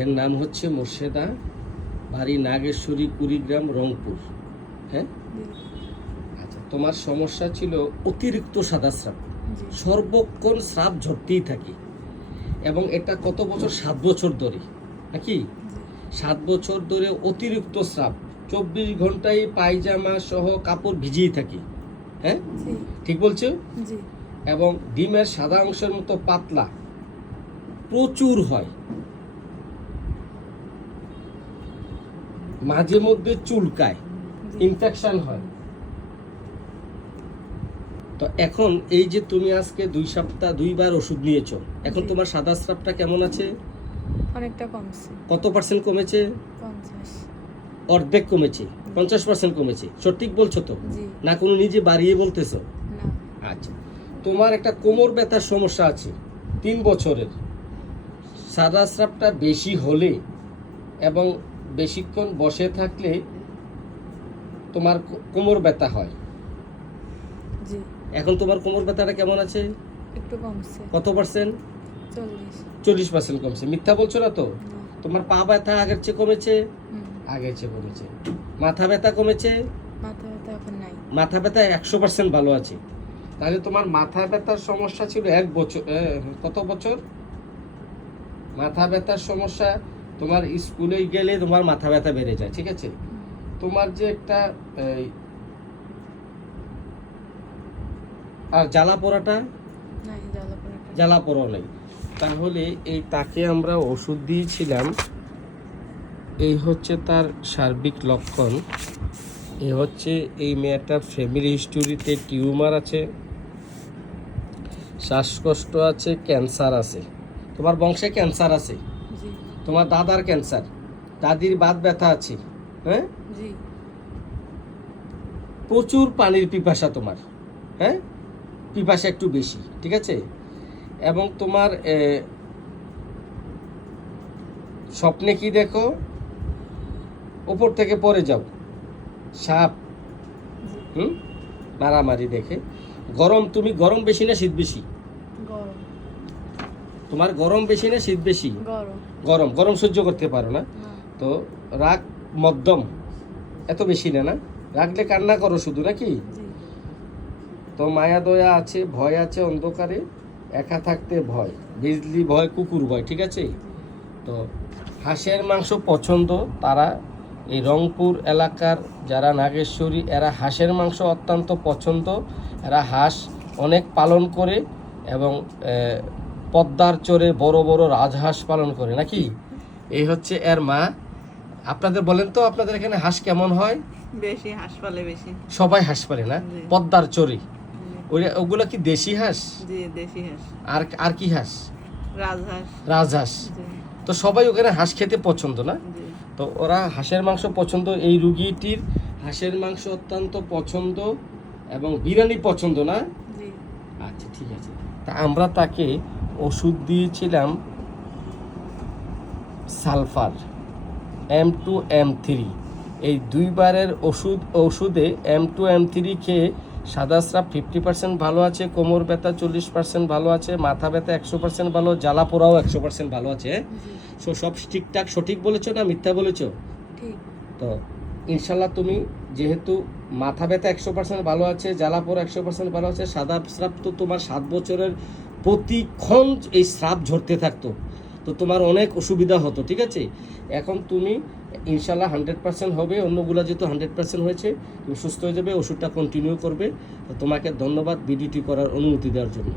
এর নাম হচ্ছে মোর্শেদা, বাড়ি নাগেশ্বরী, কুড়িগ্রাম, রংপুর। হ্যাঁ, আচ্ছা, তোমার সমস্যা ছিল অতিরিক্ত সাদা স্রাব, সর্বক্ষণ স্রাব ঝরতেই থাকে। এবং এটা কত বছর? 7 বছর ধরে, নাকি? 7 বছর ধরে অতিরিক্ত স্রাব, 24 ঘন্টায় পায়জামা সহ কাপড় ভিজিয়ে থাকি। হ্যাঁ, ঠিক বলছো? এবং ডিমের সাদা অংশের মতো পাতলা প্রচুর হয়, মাঝে মধ্যে চুলকায়, ইনফেকশন হয়। তো এখন এই যে তুমি আজকে 2 সপ্তাহ 2 বার ওষুধ নিয়েছো, এখন তোমার সাদা স্রাবটা কেমন আছে? অনেকটা কমছে। কত পার্সেন্ট কমেছে? 50। অর্ধেক কমেছে, 50% কমেছে। সঠিক বলছো তো? না কোনো নিজে বাড়িয়ে বলতেছো? না। আচ্ছা, তোমার একটা কোমর ব্যথার সমস্যা আছে 3 বছরের। সাদা স্রাবটা বেশি হলে এবং বেশিক্ষণ বসে থাকলে তোমার কোমর ব্যথা হয়। জি। এখন তোমার কোমর ব্যথাটা কেমন আছে? একটু কমছে। কত পার্সেন্ট? 40% কমছে। মিথ্যা বলছো না তো? তোমার পা ব্যথা আগের চেয়ে কমেছে? আগের চেয়ে কমেছে। মাথা ব্যথা কমেছে? মাথা ব্যথা এখন নাই। মাথা ব্যথা 100% ভালো আছে। তাহলে তোমার মাথা ব্যথার সমস্যা ছিল 1 বছর, কত বছর? মাথা ব্যথার সমস্যা, তোমার স্কুলে গেলে তোমার মাথা ব্যথা বেড়ে যায়, ঠিক আছে? তোমার যে একটা আর জ্বালা পোড়াটা? নাই, জ্বালা পোড়া নেই। তাহলে এই তাকে আমরা ওষুধ দিয়েছিলাম, এই হচ্ছে তার সার্বিক লক্ষণ। এ হচ্ছে এই মেয়েটার ফ্যামিলি হিস্টোরিতে টিউমার আছে, শ্বাসকষ্ট আছে, ক্যান্সার আছে। তোমার বংশে ক্যান্সার আছে, তোমার দাদার ক্যান্সার, দাদির বাত ব্যথা আছে। হ্যাঁ, প্রচুর পানির পিপাসা তোমার। হ্যাঁ, পিপাসা একটু বেশি, ঠিক আছে? এবং তোমার স্বপ্নে কি দেখো? উপর থেকে পড়ে যাও, সাপ, মারামারি দেখে। গরম, তুমি গরম বেশি না শীত বেশি? তোমার গরম বেশি না শীত বেশি? গরম। গরম সহ্য করতে পারো না তো? রাগ মধ্যম, এত বেশি না? না, রাগলে কান্না করো শুধু, নাকি? তো মায়া দয়া আছে, ভয় আছে অন্ধকারে, একা থাকতে ভয়, বিজলি ভয়, কুকুর ভয়, ঠিক আছে? তো হাঁসের মাংস পছন্দ, তারা এই রংপুর এলাকার যারা নাগেশ্বরী, এরা হাঁসের মাংস অত্যন্ত পছন্দ। এরা হাঁস অনেক পালন করে এবং পদ্মার চরে বড় বড় রাজহাঁস পালন করে, নাকি? এই হচ্ছে এর মা। আপনাদের বলেন তো, আপনাদের এখানে হাঁস কেমন হয়? বেশি হাঁস পালে, বেশি সবাই হাঁস পালে না? পদ্মার চরে ওগুলো কি দেশি হাঁস? জি, দেশি হাঁস। আর কি হাঁস? রাজহাঁস। তো সবাই ওখানে হাঁস খেতে পছন্দ না? তো ওরা হাঁসের মাংস পছন্দ। এই রুগীটির হাঁসের মাংস অত্যন্ত পছন্দ এবং বিরিয়ানি পছন্দ না? আচ্ছা, ঠিক আছে। তা আমরা তাকে ওষুধ দিয়েছিলাম সালফার M2M3। এই 2 বারের ওষুধে M2M3 খেয়ে সাদা স্রাব 50% ভালো আছে, কোমর ব্যথা 40% ভালো আছে, মাথা ব্যথা 100% ভালো, জ্বালা পোড়াও 100% ভালো আছে। সব ঠিকঠাক, সঠিক বলেছো না মিথ্যা বলেছো? ঠিক। তো ইনশাল্লাহ তুমি যেহেতু মাথা ব্যথা 100% ভালো আছে, জ্বালা পোড়া 100% ভালো আছে, সাদা স্রাব তো তোমার 7 বছরের প্রতিক্ষণ এই স্রাব ঝরতে থাকতো, তো তোমার অনেক অসুবিধা হতো, ঠিক আছে? এখন তুমি ইনশাল্লাহ 100% হবে। অন্যগুলো যেহেতু 100% হয়েছে, তুমি সুস্থ হয়ে যাবে, ওষুধটা কন্টিনিউ করবে। তো তোমাকে ধন্যবাদ ভিডিওটি করার অনুমতি দেওয়ার জন্য।